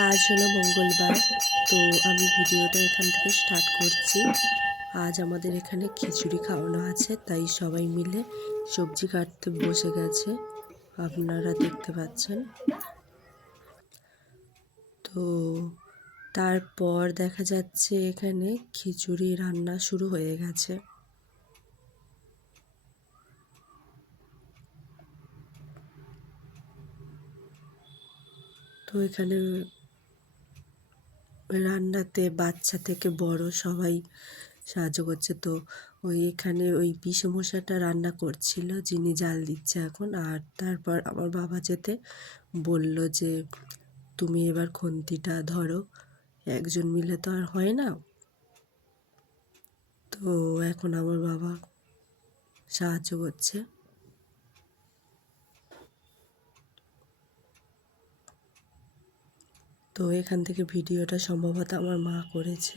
আজ হলো মঙ্গলবার, তো আমি ভিডিওটা এখান থেকে স্টার্ট করছি। আজ আমাদের এখানে খিচুড়ি খাওয়ানো আছে, তাই সবাই মিলে সবজি কাটতে বসে গেছে, আপনারা দেখতে পাচ্ছেন। তো তারপর দেখা যাচ্ছে এখানে খিচুড়ি রান্না শুরু হয়ে গেছে। তো এখানে রান্নাতে বাচ্চা থেকে বড় সবাই সাহায্য করছে। তো ওই এখানে ওই পিসেমশাটা রান্না করছিল, যিনি জাল দিচ্ছে এখন। আর তারপর আমার বাবা যেতে বলল যে, তুমি এবার খুন্তিটা ধরো, একজন মিলে তো আর হয় না। তো এখন আমার বাবা সাহায্য করছে। তো এখান থেকে ভিডিওটা সম্ভবত আমার মা করেছে।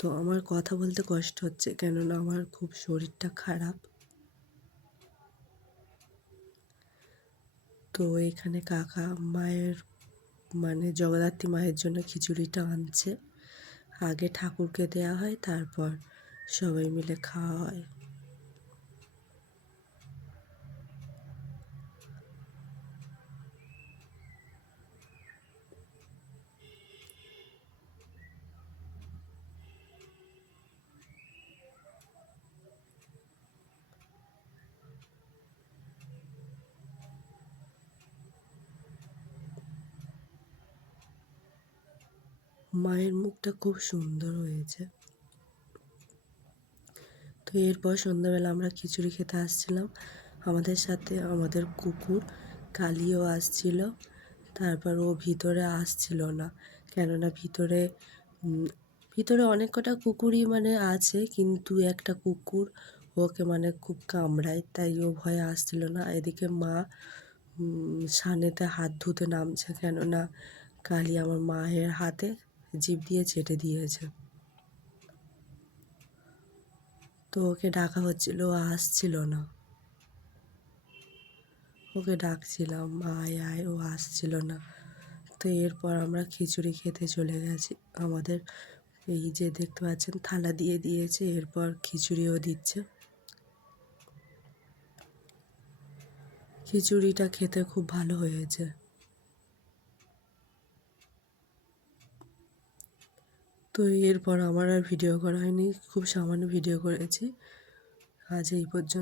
তো আমার কথা বলতে কষ্ট হচ্ছে কেননা আমার খুব শরীরটা খারাপ। তো এখানে কাকা মায়ের মানে জগদ্ধাত্রী মায়ের জন্য খিচুড়িটা আনছে। আগে ঠাকুরকে দেওয়া হয়, তারপর সবাই মিলে খাওয়া হয়। মায়ের মুখটা খুব সুন্দর হয়েছে। তো এরপর সন্ধ্যাবেলা আমরা খিচুড়ি খেতে আসছিলাম। আমাদের সাথে আমাদের কুকুর, কালিও আসছিল। তারপর ও ভিতরে আসছিল না। কেননা ভিতরে ভিতরে অনেক কটা কুকুরই মানে আছে, কিন্তু একটা কুকুর ওকে মানে খুব কামড়ায়, তাই ও ভয়ে আসছিল না। এদিকে মা সানেতে হাত ধুতে নামছে, কেননা কালি আমার মায়ের হাতে। জিভ দিয়ে ছেটে দিয়েছে। তো ওকে ডাকা হচ্ছিল, ও আসছিল না। ওকে ডাকছিলাম, আয় আয়, ও আসছিল না। তো এরপর আমরা খিচুড়ি খেতে চলে গেছি। আমাদের এই যে দেখতে পাচ্ছেন, থালা দিয়ে দিয়েছে, এরপর খিচুড়িও দিচ্ছে। খিচুড়িটা খেতে খুব ভালো হয়েছে। তো এরপর আমার আর ভিডিও করা হয়নি। খুব সামান্য ভিডিও করেছি। আজ এই পর্যন্ত।